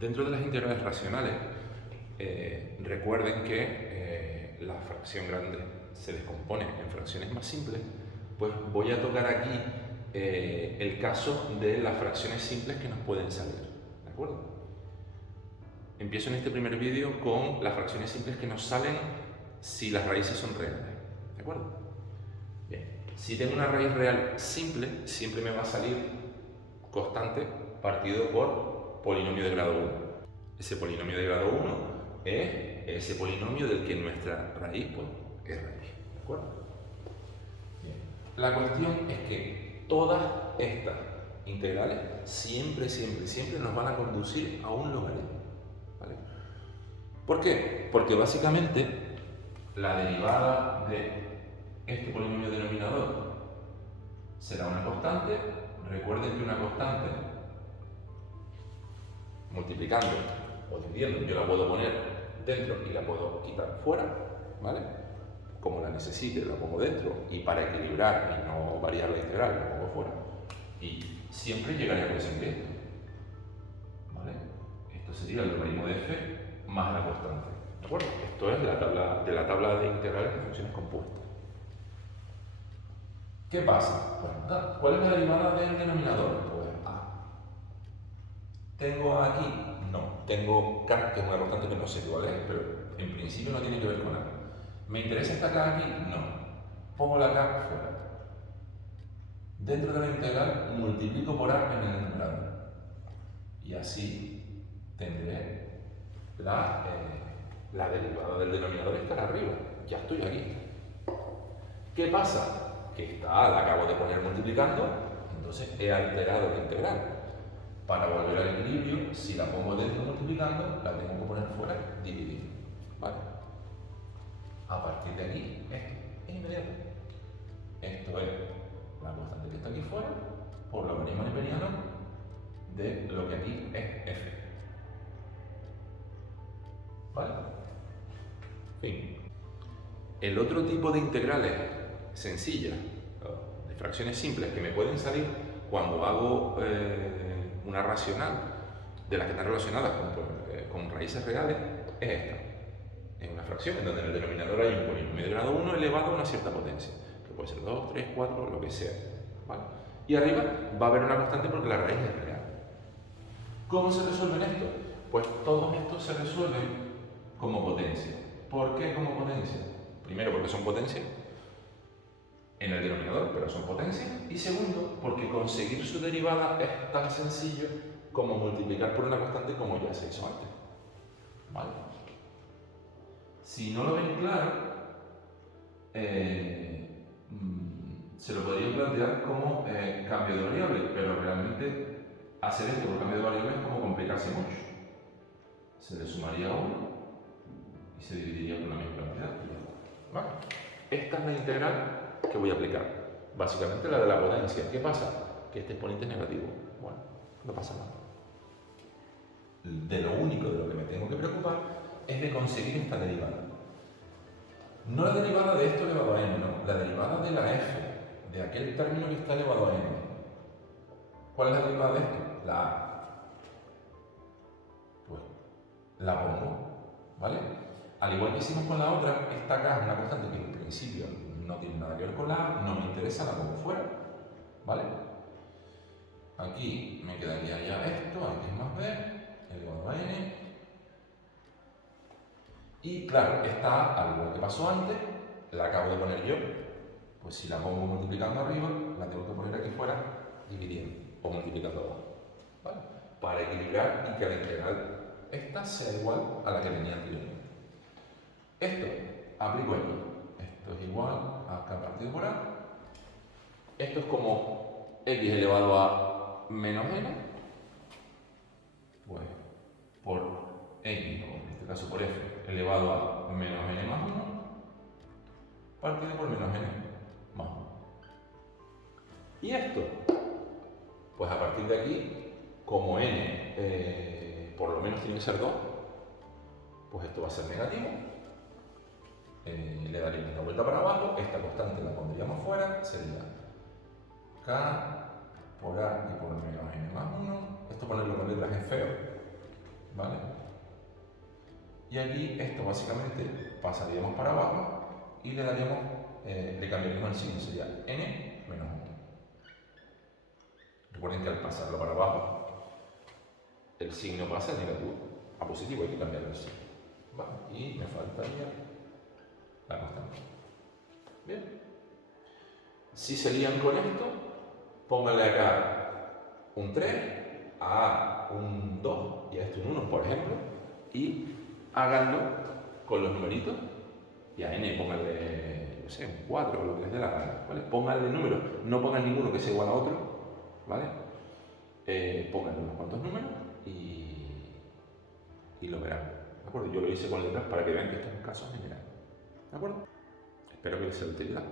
Dentro de las integrales racionales, recuerden que la fracción grande se descompone en fracciones más simples, pues voy a tocar aquí el caso de las fracciones simples que nos pueden salir, ¿de acuerdo? Empiezo en este primer vídeo con las fracciones simples que nos salen si las raíces son reales, ¿de acuerdo? Bien, si tengo una raíz real simple, siempre me va a salir constante partido por polinomio de grado 1. Ese polinomio de grado 1 es ese polinomio del que nuestra raíz pues, es raíz, ¿de acuerdo? Bien. La cuestión es que todas estas integrales siempre nos van a conducir a un logaritmo, ¿vale? ¿Por qué? Porque básicamente la derivada de este polinomio denominador será una constante. Recuerden que una constante multiplicando o dividiendo, yo la puedo poner dentro y la puedo quitar fuera, ¿vale? Como la necesite, la pongo dentro y para equilibrar y no variar la integral, la pongo fuera. Y siempre llegaré a coeficiente esto, ¿vale? Esto sería el logaritmo de f más la constante, ¿de acuerdo? Esto es la tabla de integrales de funciones compuestas. ¿Qué pasa? Pues nada, ¿cuál es la derivada del denominador? Pues a. ¿Tengo a aquí? No. Tengo k, que es una constante que no sé cuál es, pero en principio no tiene que ver con a. ¿Me interesa esta k aquí? No. Pongo la k fuera. Dentro de la integral multiplico por a en el numerador. Y así tendré la derivada del denominador estará arriba. Ya estoy aquí. ¿Qué pasa? Que esta a la acabo de poner multiplicando, entonces he alterado la integral. Para volver al equilibrio, si la pongo dentro multiplicando, la tengo que poner fuera dividiendo, ¿vale? A partir de aquí, esto es inmediato. Esto es la constante que está aquí fuera por logaritmo neperiano de lo que aquí es f, ¿vale? Fin. El otro tipo de integrales sencillas, de fracciones simples, que me pueden salir cuando hago una racional de las que están relacionadas con raíces reales, es esta. Es una fracción en donde en el denominador hay un polinomio de grado 1 elevado a una cierta potencia, que puede ser 2, 3, 4, lo que sea, ¿vale? Y arriba va a haber una constante porque la raíz es real. ¿Cómo se resuelven estos? Pues todos estos se resuelven como potencia. ¿Por qué como potencia? Primero, porque son potencias en el denominador, pero son potencias. Y segundo, porque conseguir su derivada es tan sencillo como multiplicar por una constante como ya se hizo antes, ¿vale? Si no lo ven claro, se lo podrían plantear como cambio de variable, pero realmente hacer esto por cambio de variable es como complicarse mucho. Se le sumaría 1 y se dividiría por la misma cantidad. ¿Vale? Esta es la integral que voy a aplicar. Básicamente la de la potencia. ¿Qué pasa? Que este exponente es negativo. Bueno, no pasa nada. De lo único de lo que me tengo que preocupar es de conseguir esta derivada. No la derivada de esto elevado a n, no. La derivada de la f, de aquel término que está elevado a n. ¿Cuál es la derivada de esto? La a. Pues la pongo, ¿vale? Al igual que hicimos con la otra, esta k es una constante que en principio no tiene nada que ver con la a, no me interesa, la pongo fuera, ¿vale? Aquí me quedaría ya esto, aquí es más b, elevado a n. Y claro, esta a, al igual que pasó antes, la acabo de poner yo, pues si la pongo multiplicando arriba, la tengo que poner aquí fuera dividiendo o multiplicando abajo, ¿vale? Para equilibrar y que la integral esta sea igual a la que tenía anteriormente. Esto aplico aquí. Esto es igual a k partido por a. Esto es como x elevado a menos n, pues por x, o en este caso por f, elevado a menos n más 1, partido por menos n más 1. ¿Y esto? Pues a partir de aquí, como n por lo menos tiene que ser 2, pues esto va a ser negativo. Le daríamos una vuelta para abajo, esta constante la pondríamos fuera, sería k por a y por menos n más 1. Esto ponerlo con letras es feo, ¿vale? Y aquí esto básicamente pasaríamos para abajo y le daríamos, le cambiaríamos el signo, sería n menos 1. Recuerden que al pasarlo para abajo, el signo pasa de negativo a positivo, hay que cambiar el signo. ¿Vale? Y me faltaría la constante. Bien. Si se lían con esto, pónganle acá un 3, a un 2 y a esto un 1, por ejemplo, y háganlo con los numeritos, y a n pónganle, no sé, un 4 o lo que les dé la gana, ¿vale? Pónganle números, no pongan ninguno que sea igual a otro, ¿vale? Pónganle unos cuantos números y lo verán, ¿de acuerdo? Yo lo hice con letras para que vean que esto es un caso general, ¿de acuerdo? Espero que les sea de utilidad.